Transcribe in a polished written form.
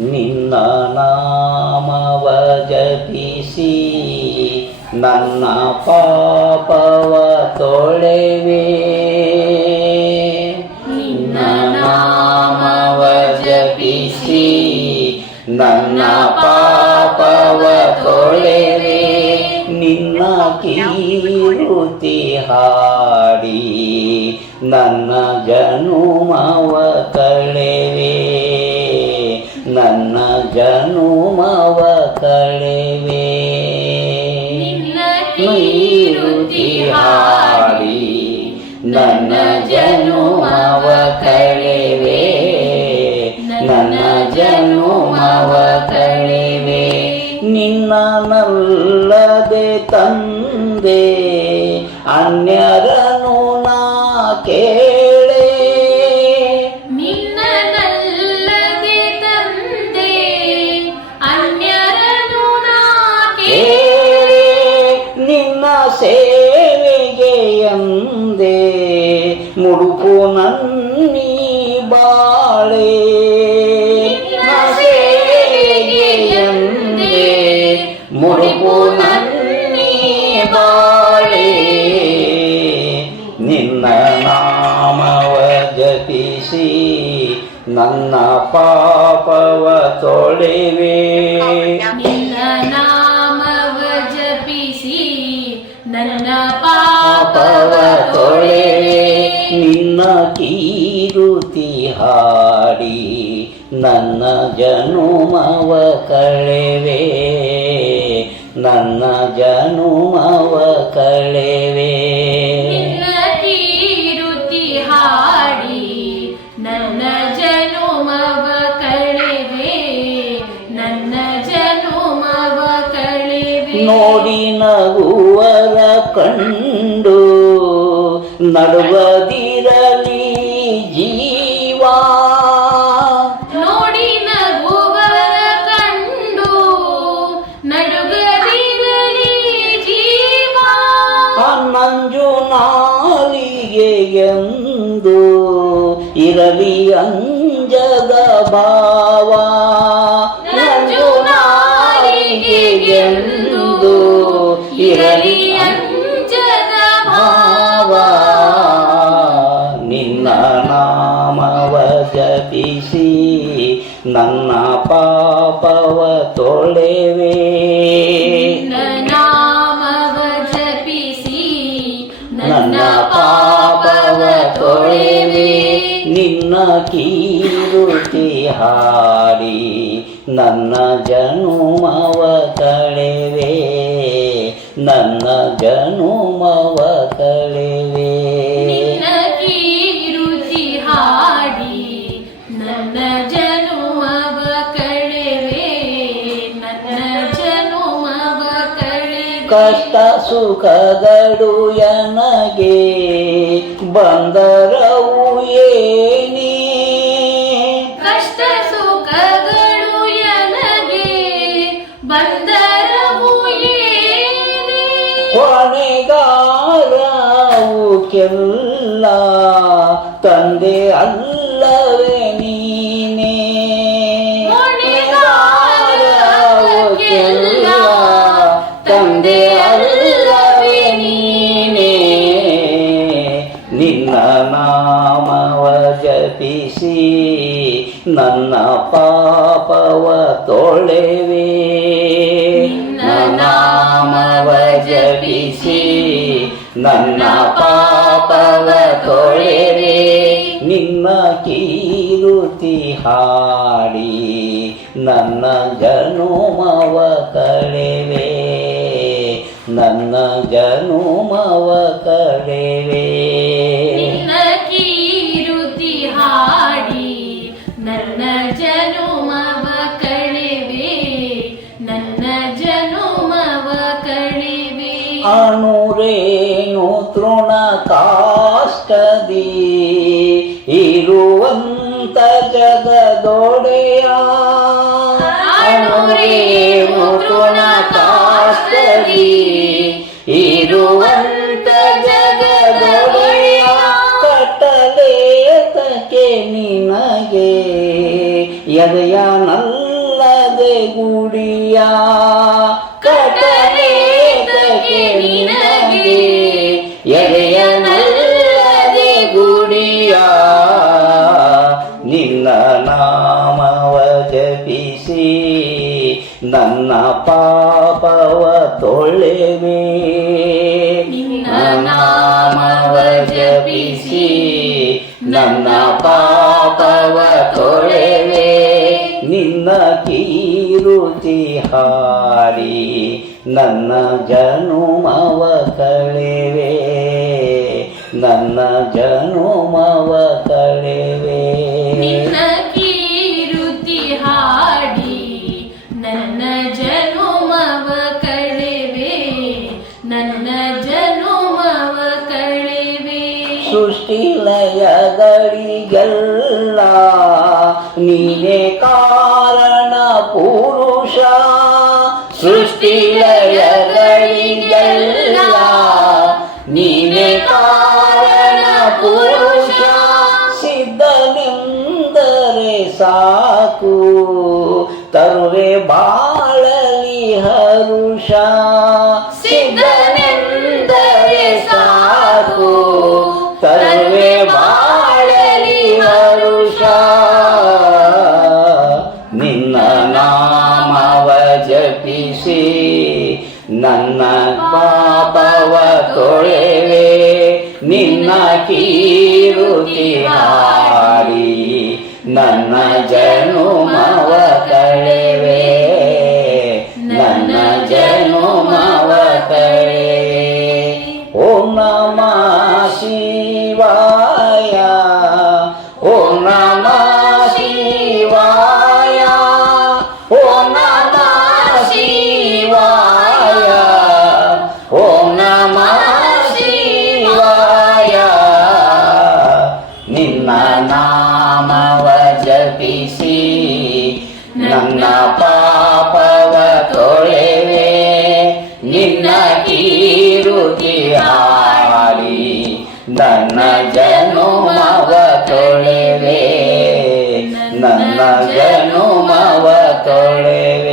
ನಿನ್ನ ನಾಮವ ಜಪಿಸಿ ನನ್ನ ಪಾಪವ ತೊಳೆವೆ. ನಿನ್ನ ನಾಮವ ಜಪಿಸಿ ನನ್ನ ಪಾಪವ ತೊಳೆವೆ. ನಿನ್ನ ಕೀರುತಿ ಹಾಡಿ ನನ್ನ ಜನುಮವ ಕಳೆವೆ. ನನ್ನ ಜನುಮವ ಕಳೆವೆ. ಕೀರುತಿ ಹಾಡಿ ನನ್ನ ಜನುಮವ ಕಳೆವೆ. ನನ್ನ ಜನುಮವ ಕಳೆವೆ. ನಿನ್ನನಲ್ಲದೆ ತಂದೆ ಅನ್ಯರನು ನಾ ಕೇಳೆ. ನಿನ್ನನಲ್ಲದೆ ತಂದೆ ಅನ್ಯರನು ನಾ ಕೇಳೆ. ನಿನ್ನ ಸೇವೆಗೆ ಎಂದೇ ಮುಡುಪು ನನ್ನೀ ಬಾಳೆ. ಮುಡುಪು ನನ್ನೀ ಬಾಳೆ. ನಿನ್ನ ನಾಮವ ಜಪಿಸಿ ನನ್ನ ಪಾಪವ ತೊಳೆವೆ. ನಿನ್ನ ನಾಮವ ಜಪಿಸಿ ನನ್ನ ಪಾಪವ ತೊಳೆವೆ. ನಿನ್ನ ಕೀರುತಿ ಹಾಡಿ ನನ್ನ ಜನುಮವ ಕಳೆವೆ. ನನ್ನ ಜನುಮವ ಕಳೆವೆ. ನಿನ್ನ ಕೀರುತಿ ಹಾಡಿ ನನ್ನ ಜನುಮವ ಕಳೆವೆ. ನನ್ನ ಜನುಮವ ಕಳೆವೆ. ನೋಡಿ ನಗುವರ ಕಂಡು ನಡುವದಿರಲಿ ಜೀವ. ನೋಡಿ ನಗುವರ ಕಂಡು ನಡುಗದಿರಲಿ ಜೀವ. ನಂಜು ನಾಲಿಗೆ ಎಂದು ಇರಲಿ ಅಂಜದ ಭಾವ. ನಂಜು ನಾಲಿಗೆ ಎಂದು ಇರಲಿ ಅಂಜದ ಭಾವ. ನಿನ್ನ ನಾಮವ ಜಪಿಸಿ ನನ್ನ ಪಾಪವ ತೊಳೆವೆ. ನಿನ್ನ ನಾಮವ ಜಪಿಸಿ ನನ್ನ ಪಾಪವ ತೊಳೆವೆ. ನಿನ್ನ ಕೀರುತಿ ಹಾಡಿ ನನ್ನ ಜನುಮವ ಕಳೆವೆ. ನನ್ನ ಜನುಮವ ಕಳೆವೆ. ನಿನ್ನ ಕೀರುತಿ ಹಾಡಿ ನನ್ನ ಜನುಮವ ಕಳೆವೆ. ನನ್ನ ಜನುಮವ ಕಳೆವೆ. ಕಷ್ಟ ಸುಖಗಳು ಎನಗೆ ಬಂದರವು ಏನೇ. ಕಷ್ಟ ಸುಖಗಳು ಎನಗೆ ಬಂದರವು ಏನೇ. ಕೊನೆಗಾರವುಕ್ಕೆಲ್ಲ ತಂದೆ ಅಲ್ಲವೇ ನೀನೇ. ಕೊನೆಗಾರವುಕ್ಕೆಲ್ಲ ತಂದೆ ಅಲ್ಲವೇ ನೀನೇ. ನಿನ್ನ ನಾಮವ ಜಪಿಸಿ ನನ್ನ ಪಾಪವ ತೊಳೆವೆ. ನಿನ್ನ ನಾಮವ ಜಪಿಸಿ ನನ್ನ ಪಾಪವ ತೊಳೆವೆ. ನಿನ್ನ ಕೀರುತಿ ಹಾಡಿ ನನ್ನ ಜನುಮವ ಕಳೆವೆ. ನನ್ನ ಜನುಮವ ಕಳೆವೆ. ನಿನ್ನ ಕೀರುತಿ ಹಾಡಿ ನನ್ನ ಜನುಮವ ಕಳೆವೆ. ನನ್ನ ಜನುಮವ ಕಳೆವೆ. ಅಣುರೇಣು ತೃಣ ಕಾಷ್ಟದಿ ಇರುವಂತ ಜಗದೊಡೆಯ. ಅಣುರೇಣು ತೃಣ ಕಾಷ್ಟದಿ ಇರುವಂತ ಜಗದೊಡೆಯ. ಕಟ್ಟಲೇತಕ್ಕೆ ನಿನಗೆ ಎದೆಯ ನಲ್ಲ ನಿನ್ನದೇ ಗುಡಿಯ ಕಟ್ಟಲೇತಕ್ಕೆ ನಿನಗೆ ಎದೆಯನಲ್ಲದೆ ಗುಡಿಯ ನಿನ್ನ ನಾಮವ ಜಪಿಸಿ ನನ್ನ ಪಾಪವ ತೊಳೆವೆ ನಿನ್ನ ನಾಮವ ಜಪಿಸಿ ನನ್ನ ಪಾಪವ ತೊಳೆವೆ ನಿನ್ನ ಕೀರುತಿ ಹಾಡಿ ನನ್ನ ಜನುಮವ ಕಳೆವೆ ನನ್ನ ಜನುಮವ ಕಳೆವೆ ನಿನ್ನ ಕೀರುತಿ ಹಾಡಿ ನನ್ನ ಜನುಮವ ಕಳೆವೆ ನನ್ನ ಜನುಮವ ಕಳೆವೆ ಸೃಷ್ಟಿಲಯಗಳಿಗೆಲ್ಲ ನೀನೇ ಕಾರಣ ಪುರುಷ ಸೃಷ್ಟಿಲಯಗಳಿಗೆಲ್ಲ ನೀನೇ ಕಾರಣ ಪುರುಷ ಸಿದ್ಧನೆಂದರೆ ಸಾಕು ತರುವೆ ಬಾಳಲಿ ಹರುಷ ಸಿದ್ಧನೆಂದರೆ ಸಾಕು ತರುವೆ ಬಾಳಲಿ ಹರುಷ ನಿನ್ನ ನಾಮವ ಜಪಿಸಿ ನನ್ನ ಪಾಪವ ತೊಳೆವೆ ನಿನ್ನ ಕೀರುತಿ ಹಾಡಿ ನನ್ನ ಜನುಮವ ಕಳೆವೆ ನನ್ನ ಜನುಮವ ಕಳೆವೆ ಓಂ ನಮಃ ಶಿವಾಯ ಓಂ ನಮಃ ಶಿವಾಯ ಓಂ ನಮಃ ಶಿವಾಯ ಓಂ ನಮಃ ಶಿವಾಯ ನಿನ್ನ ನಾಮವ ಜಪಿಸಿ ನನ್ನ ಪಾಪವ ತೊಳೆವೆ ನಿನ್ನ ಕೀರುತಿ ಹಾಡಿ ನನ್ನ ಜನುಮವ ತೊಳೆವೆ ನನ್ನ ಜನುಮವ ತೊಳೆವೆ